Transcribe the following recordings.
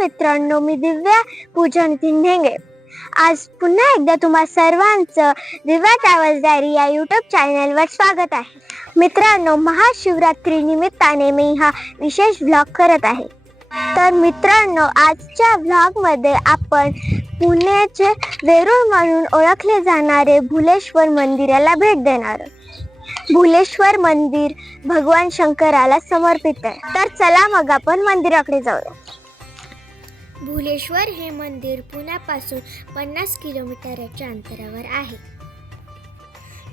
मित्रांनो मी दिव्या पूजन ढेंगे. आज पुन्हा एकदा तुम्हा सर्वांचं दिव्या ट्रॅव्हल्स डायरी या युट्यूब चॅनलवर स्वागत आहे. मित्रांनो महाशिवरात्री निमित्ताने मी हा विशेष ब्लॉग करत आहे. तर मित्रांनो आजच्या ब्लॉगमध्ये आपण पुण्याचे वेरूळ म्हणून ओळखले जाणारे भुलेश्वर मंदिराला भेट देणार भुलेश्वर मंदिर भगवान शंकराला समर्पित आहे. तर चला मग आपण मंदिराकडे जाऊया. भुलेश्वर हे मंदिर पुण्यापासून पन्नास किलोमीटरच्या अंतरावर आहे.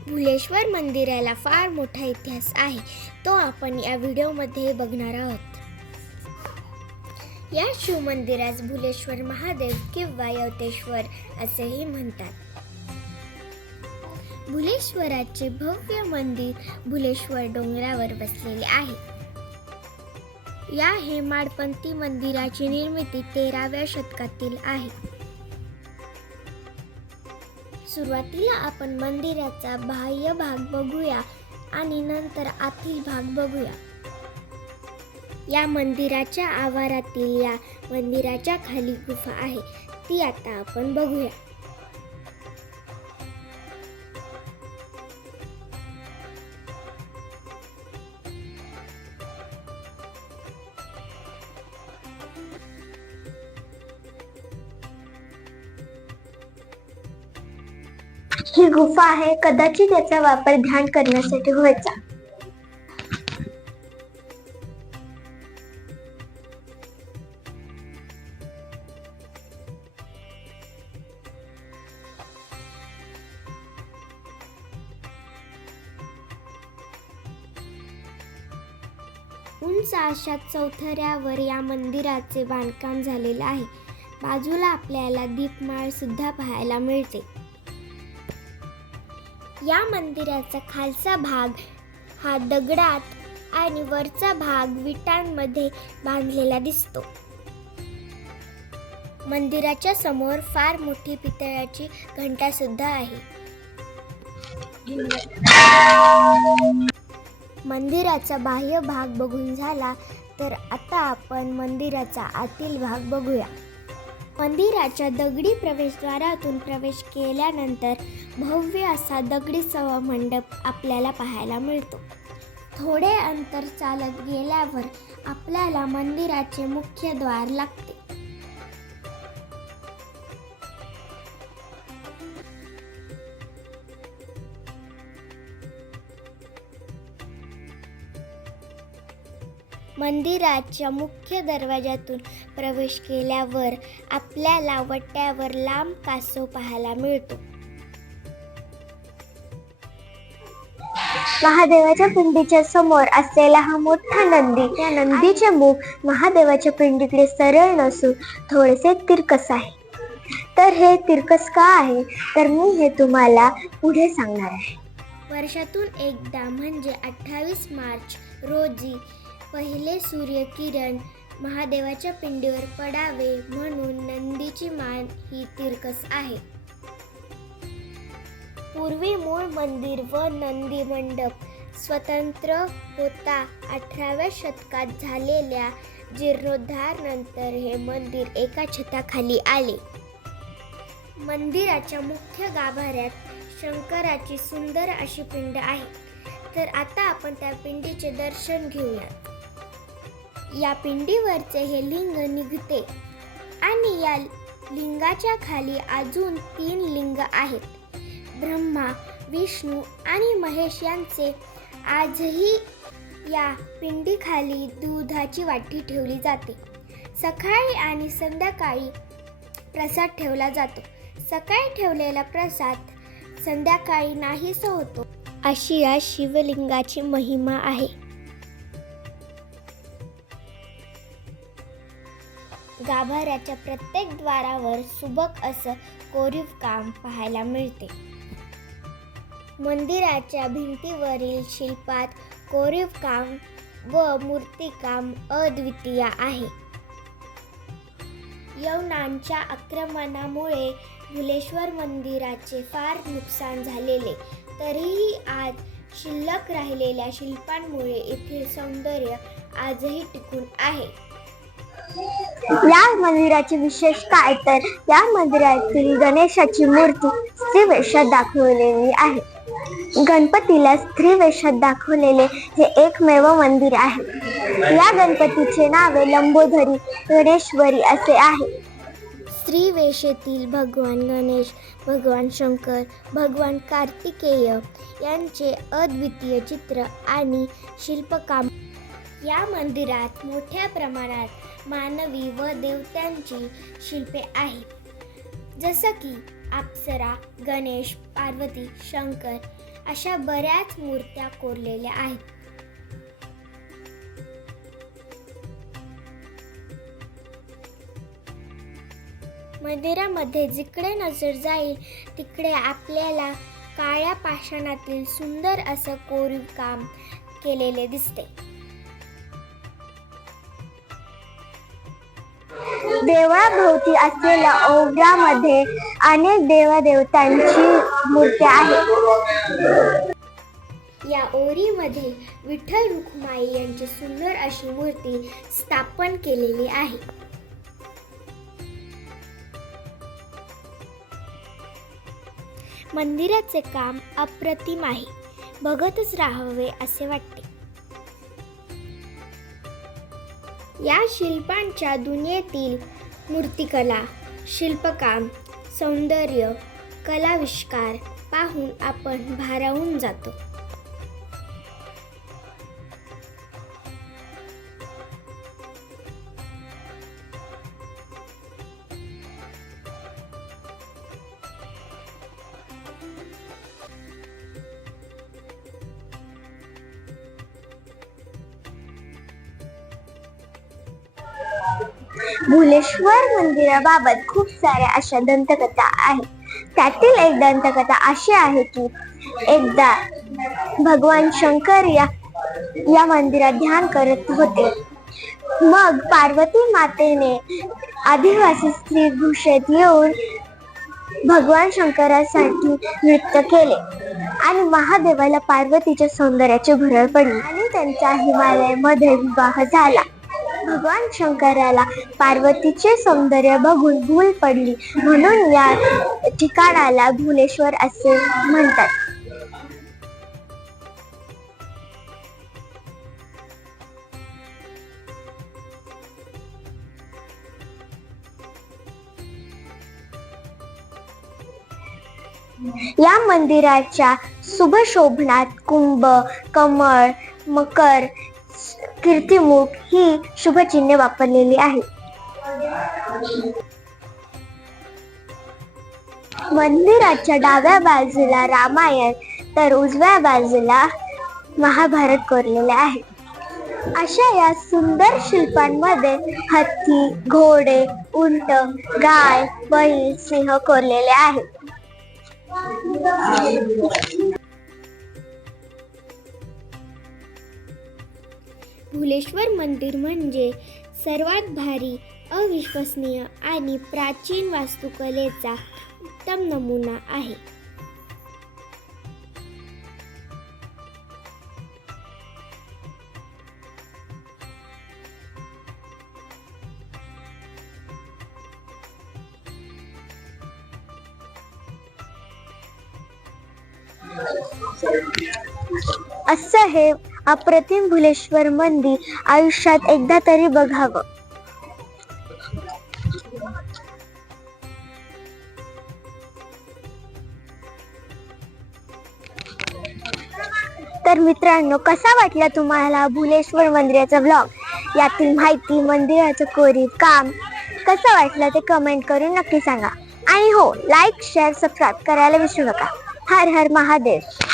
भुलेश्वर मंदिराला फार मोठा इतिहास आहे. तो आपण या व्हिडिओमध्ये बघणार आहोत. या शिवमंदिरास भुलेश्वर महादेव किंवा यवतेश्वर असेही म्हणतात. भुलेश्वराचे भव्य मंदिर भुलेश्वर डोंगरावर बसलेले आहे. या हेमाडपंथी मंदिराची निर्मिती तेराव्या शतकातील आहे. सुरुवातीला आपण मंदिराचा बाह्य भाग बघूया आणि नंतर आतील भाग बघूया. या मंदिराच्या आवारातील या मंदिराच्या खाली गुफा आहे ती आता आपण बघूया. ही गुफा आहे. कदाचित याचा वापर ध्यान करण्यासाठी व्हायचा. उंच अशा चौथऱ्यावर या मंदिराचे बांधकाम झालेले आहे. बाजूला आपल्याला दीपमाळ सुद्धा पाहायला मिळते. या मंदिराचा खालचा भाग हा दगडात आणि वरचा भाग विटांमध्ये बांधलेला दिसतो. मंदिराच्या समोर फार मोठी पितळाची घंटा सुद्धा आहे. मंदिराचा बाह्य भाग बघून झाला तर आता आपण मंदिराचा आतील भाग बघूया. मंदिराच्या दगडी प्रवेशद्वारातून प्रवेश केल्यानंतर भव्य असा दगडी सवा मंडप आपल्याला पाहायला मिळतो. थोडे अंतर चालत गेल्यावर आपल्याला मंदिराचे मुख्य द्वार लागते. मंदिराच्या मुख्य दरवाजातून प्रवेश केल्यावर आपल्याला वट्यावर लांब कासव पाहायला मिळतो. महादेवाच्या पिंडीच्या समोर असलेला हा मोठा नंदी या नंदीचे मुख महादेवाच्या पिंडीकडे सरळ नसून थोडेसे तिरकस आहे. तर हे तिरकस का आहे? तर मी हे तुम्हाला पुढे सांगणार आहे. वर्षातून एकदा म्हणजे अठ्ठावीस मार्च रोजी पहिले सूर्यकिरण महादेवाच्या पिंडीवर पडावे म्हणून नंदीची मान ही तिरकस आहे. पूर्वी मूळ मंदिर व नंदी मंडप स्वतंत्र होता अठराव्या शतकात झालेल्या जीर्णोद्धार नंतर हे मंदिर एका छताखाली आले. मंदिराच्या मुख्य गाभाऱ्यात शंकराची सुंदर अशी पिंड आहे. तर आता आपण त्या पिंडीचे दर्शन घेऊया या पिंडीवरचे हे लिंग निघते. आणि या लिंगाच्या खाली अजून तीन लिंग आहेत. ब्रह्मा विष्णू आणि महेश यांचे आजही या पिंडीखाली दुधाची वाटी ठेवली जाते. सकाळी आणि संध्याकाळी प्रसाद ठेवला जातो. सकाळी ठेवलेला प्रसाद संध्याकाळी नाहीसा होतो. अशी या शिवलिंगाची महिमा आहे. गाभाऱ्याच्या प्रत्येक द्वारावर सुबक असं कोरीव काम पाहायला मिळते. मंदिराच्या भिंतीवरील शिल्पात कोरीव काम व मूर्तिकाम अद्वितीय आहे. यवनांच्या आक्रमणामुळे भुलेश्वर मंदिराचे फार नुकसान झालेले तरीही आज शिल्लक राहिलेल्या शिल्पांमुळे येथील सौंदर्य आजही टिकून आहे. या मंदिराचे विशेष काय तर या मंदिरातील गणेशाची मूर्ती स्त्री वेशात दाखवलेली आहे. गणपतीला स्त्री वेशात दाखवलेले हे एकमेव मंदिर आहे. या गणपतीचे नावे लंबोधरी गणेश्वरी असे आहे. स्त्री वेशेतील भगवान गणेश भगवान शंकर भगवान कार्तिकेय यांचे अद्वितीय चित्र आणि शिल्पकाम या मंदिरात मोठ्या प्रमाणात मानवी व देवतांची शिल्पे आहेत. जसं की अप्सरा गणेश पार्वती शंकर अशा बऱ्याच मूर्त्या कोरलेल्या आहेत. मंदिरामध्ये जिकडे नजर जाईल तिकडे आपल्याला काळ्या पाषाणातील सुंदर असं कोरीव काम केलेले दिसते. देवळाभोवती असलेल्या ओव्यामध्ये अनेक देवदेवतांची मूर्त्या आहेत. या ओरीमध्ये विठ्ठल रुक्माई यांची सुंदर अशी मूर्ती स्थापन केलेली आहे. मंदिराचे काम अप्रतिम आहे. बघतच राहावे असे वाटते. या शिल्पांच्या दुनियेतील मूर्तिकला शिल्पकाम सौंदर्य कलाविष्कार पाहून आपण भारावून जातो. भुलेश्वर मंदिराबाबत खूप साऱ्या अशा दंतकथा आहेत. त्यातील एक दंतकथा अशी आहे की एकदा भगवान शंकर या या मंदिरात ध्यान करत होते. मग पार्वती मातेने आदिवासी स्त्री भूषेत येऊन भगवान शंकरासाठी नृत्य केले आणि महादेवाला पार्वतीच्या सौंदर्याची भरळ पडली आणि त्यांचा हिमालयामध्ये विवाह झाला. भगवान शंकराला पार्वतीचे सौंदर्य बघून भूल पडली. म्हणून या ठिकाणाला भुलेश्वर असे म्हणतात. या मंदिराच्या शुभ शोभनात कुंभ कमळ मकर कीर्तिमुख ही शुभचिन्हे वापरलेली आहे. मंदिराच्या डाव्या बाजूला रामायण तर उजव्या बाजूला महाभारत कोरलेले आहे. अशा या सुंदर शिल्पांमध्ये हत्ती घोडे उंट गाय बैल सिंह कोरलेले आहेत भुलेश्वर मंदिर म्हणजे सर्वात भारी अविश्वसनीय आणि प्राचीन वास्तुकलेचा उत्तम नमुना आहे. असं हे अप्रतिम भुलेश्वर मंदिर आयुष्यात एकदा तरी बघावं. तर मित्रांनो कसा वाटला तुम्हाला भुलेश्वर मंदिराचा ब्लॉग यातील माहिती मंदिराचं कोरीव काम कसं वाटलं ते कमेंट करून नक्की सांगा. आणि हो लाईक शेअर सबस्क्राईब करायला विसरू नका. हर हर महादेव.